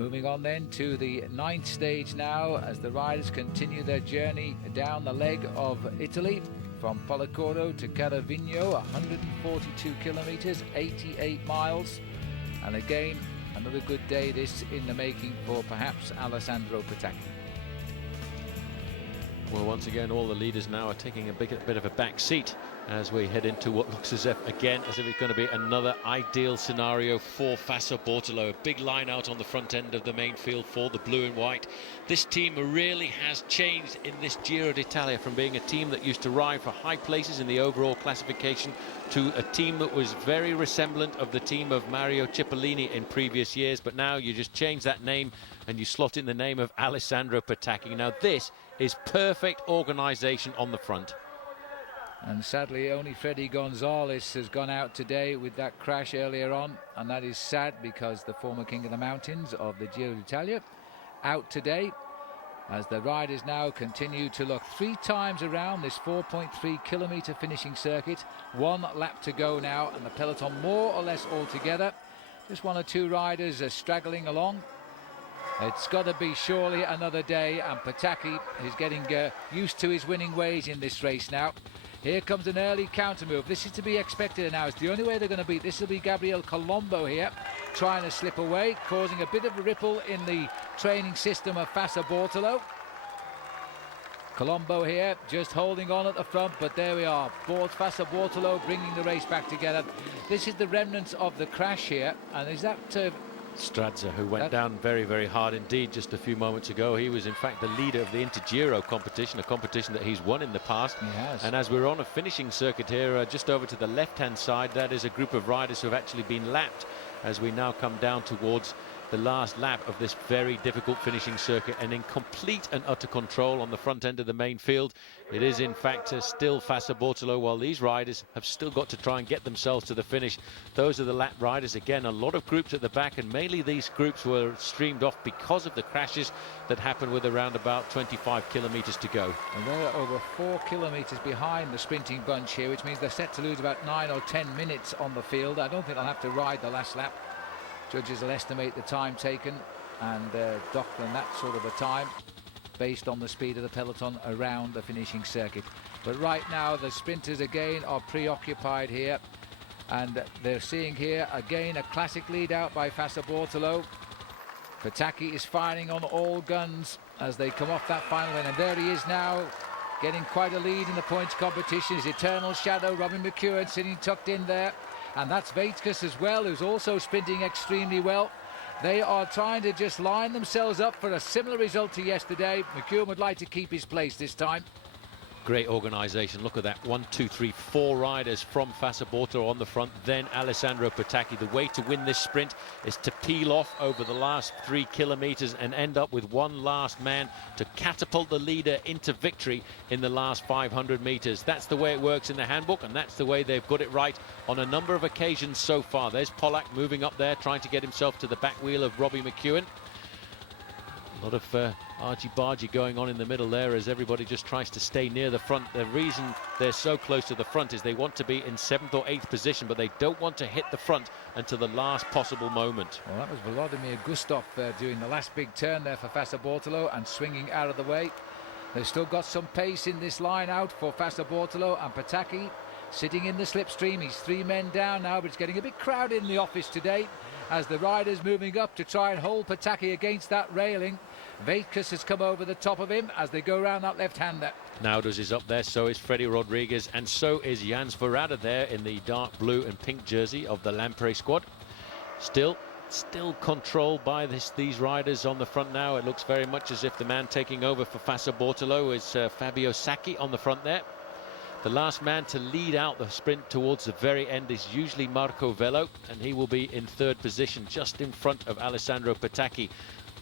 Moving on then to the 9th stage now, as the riders continue their journey down the leg of Italy from Policoro to Carovigno, 142 kilometers, 88 miles. And again, another good day this in the making for perhaps Alessandro Petacchi. Well, once again, all the leaders now are taking a bit of a back seat as we head into what looks as if it's going to be another ideal scenario for Fassa Bortolo. A big line out on the front end of the main field for the blue and white. This team really has changed in this Giro d'Italia from being a team that used to ride for high places in the overall classification to a team that was very resemblant of the team of Mario Cipollini in previous years. But now you just change that name and you slot in the name of Alessandro Petacchi. Now this is perfect organisation on the front. And sadly, only Freddy Gonzalez has gone out today with that crash earlier on, and that is sad because the former King of the Mountains of the Giro d'Italia out today, as the riders now continue to look 3 times around this 4.3 kilometre finishing circuit. 1 lap to go now, and the peloton more or less all together. Just 1 or 2 riders are straggling along. It's got to be surely another day, and Petacchi is getting used to his winning ways in this race now. Here comes an early counter move. This is to be expected now. It's the only way they're going to beat. This will be Gabriel Colombo here, trying to slip away, causing a bit of a ripple in the training system of Fassa Bortolo. Colombo here, just holding on at the front, but there we are. Fassa Bortolo bringing the race back together. This is the remnants of the crash here, and is that... Stradza, who went down very, very hard indeed just a few moments ago. He was in fact the leader of the Intergiro competition, a competition that he's won in the past. He has. And as we're on a finishing circuit here, just over to the left-hand side, that is a group of riders who have actually been lapped as we now come down towards the last lap of this very difficult finishing circuit, and in complete and utter control on the front end of the main field. It is in fact still Fassa Bortolo, while these riders have still got to try and get themselves to the finish. Those are the lap riders. Again, a lot of groups at the back, and mainly these groups were streamed off because of the crashes that happened with around about 25 kilometers to go. And they're over 4 kilometers behind the sprinting bunch here, which means they're set to lose about 9 or 10 minutes on the field. I don't think they'll have to ride the last lap. Judges will estimate the time taken and doctor that sort of a time based on the speed of the peloton around the finishing circuit. But right now the sprinters again are preoccupied here, and they're seeing here again a classic lead out by Fassa Bortolo. Petacchi is firing on all guns as they come off that final line, and there he is now, getting quite a lead in the points competition. His eternal shadow, Robin McEwen, sitting tucked in there. And that's Vaitkus as well, who's also sprinting extremely well. They are trying to just line themselves up for a similar result to yesterday. McEwen would like to keep his place this time. Great organisation. Look at that. 1, 2, 3, 4 riders from Fassa Bortolo on the front, then Alessandro Petacchi. The way to win this sprint is to peel off over the last 3 kilometres and end up with one last man to catapult the leader into victory in the last 500 metres. That's the way it works in the handbook, and that's the way they've got it right on a number of occasions so far. There's Pollack moving up there, trying to get himself to the back wheel of Robbie McEwen. A lot of argy-bargy going on in the middle there as everybody just tries to stay near the front. The reason they're so close to the front is they want to be in 7th or 8th position, but they don't want to hit the front until the last possible moment. Well, that was Volodymyr Gustov doing the last big turn there for Fassa Bortolo and swinging out of the way. They've still got some pace in this line out for Fassa Bortolo, and Petacchi sitting in the slipstream. He's 3 men down now, but it's getting a bit crowded in the office today as the riders moving up to try and hold Petacchi against that railing. Vaitkus has come over the top of him as they go around that left-hander. Nauders is up there, so is Freddy Rodríguez, and so is Jans Verrada there in the dark blue and pink jersey of the Lampre squad. Still controlled by these riders on the front now. It looks very much as if the man taking over for Fassa Bortolo is Fabio Sacchi on the front there. The last man to lead out the sprint towards the very end is usually Marco Velo, and he will be in 3rd position, just in front of Alessandro Petacchi.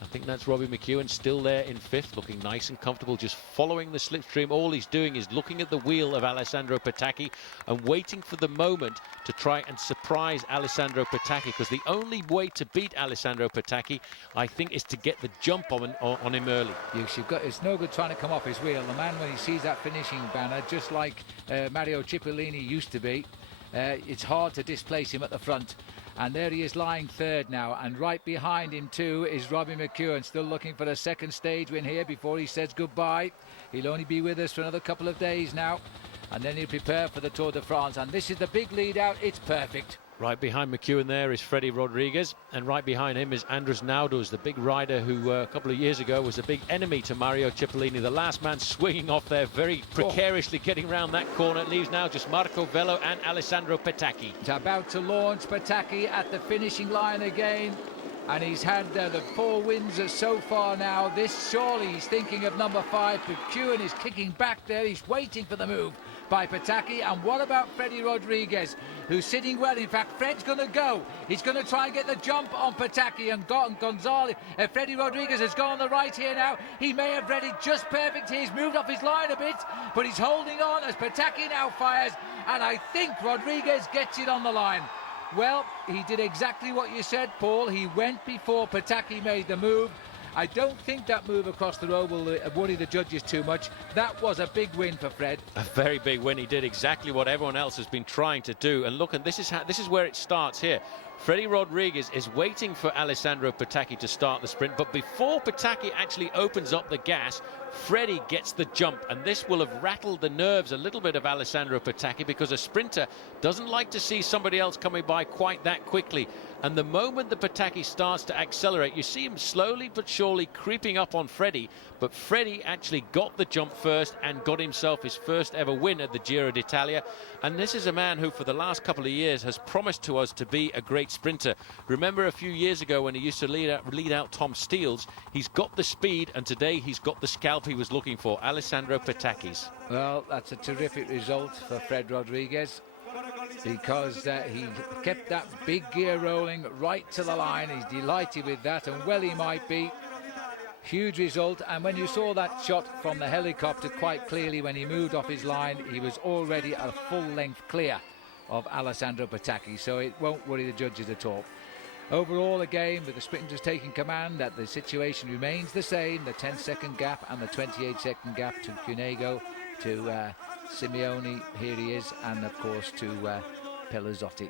I think that's Robbie McEwen still there in 5th, looking nice and comfortable, just following the slipstream. All he's doing is looking at the wheel of Alessandro Petacchi and waiting for the moment to try and surprise Alessandro Petacchi, because the only way to beat Alessandro Petacchi, I think, is to get the jump on him early. It's no good trying to come off his wheel. The man, when he sees that finishing banner, just like Mario Cipollini used to be, it's hard to displace him at the front. And there he is lying third now, and right behind him too is Robbie McEwen, still looking for a second stage win here before he says goodbye. He'll only be with us for another couple of days now, and then he'll prepare for the Tour de France. And this is the big lead out. It's perfect. Right behind McEwen there is Freddie Rodríguez, and right behind him is Andrés Naudus, the big rider who a couple of years ago was a big enemy to Mario Cipollini. The last man swinging off there, very precariously getting round that corner. It leaves now just Marco Velo and Alessandro Petacchi. It's about to launch. Petacchi at the finishing line again, and he's had the 4 wins so far now. This, surely he's thinking of number 5. McEwen is kicking back there. He's waiting for the move by Petacchi. And what about Freddie Rodríguez, who's sitting well? In fact, Fred's going to go. He's going to try and get the jump on Petacchi, and Gonzalez. Freddie Rodríguez has gone on the right here now. He may have read it just perfect here. He's moved off his line a bit, but he's holding on as Petacchi now fires, and I think Rodríguez gets it on the line. Well, he did exactly what you said, Paul. He went before Petacchi made the move. I don't think that move across the road will worry the judges too much. That was a big win for Fred. A very big win. He did exactly what everyone else has been trying to do. And look, and this is where it starts here. Freddie Rodríguez is waiting for Alessandro Petacchi to start the sprint, but before Petacchi actually opens up the gas, Freddie gets the jump, and this will have rattled the nerves a little bit of Alessandro Petacchi, because a sprinter doesn't like to see somebody else coming by quite that quickly. And the moment that Petacchi starts to accelerate, you see him slowly but surely creeping up on Freddie, but Freddie actually got the jump first and got himself his first ever win at the Giro d'Italia. And this is a man who for the last couple of years has promised to us to be a great sprinter. Remember a few years ago when he used to lead out Tom Steels? He's got the speed, and today he's got the scalp he was looking for, Alessandro Petacchi's. Well, that's a terrific result for Fred Rodríguez, because he kept that big gear rolling right to the line. He's delighted with that, and well he might be. Huge result. And when you saw that shot from the helicopter quite clearly, when he moved off his line, he was already a full length clear of Alessandro Petacchi, so it won't worry the judges at all. Overall, again, with the sprinters taking command, that the situation remains the same. The 10-second gap and the 28-second gap to Cunego, to Simeone, here he is, and of course to Pelazzotti.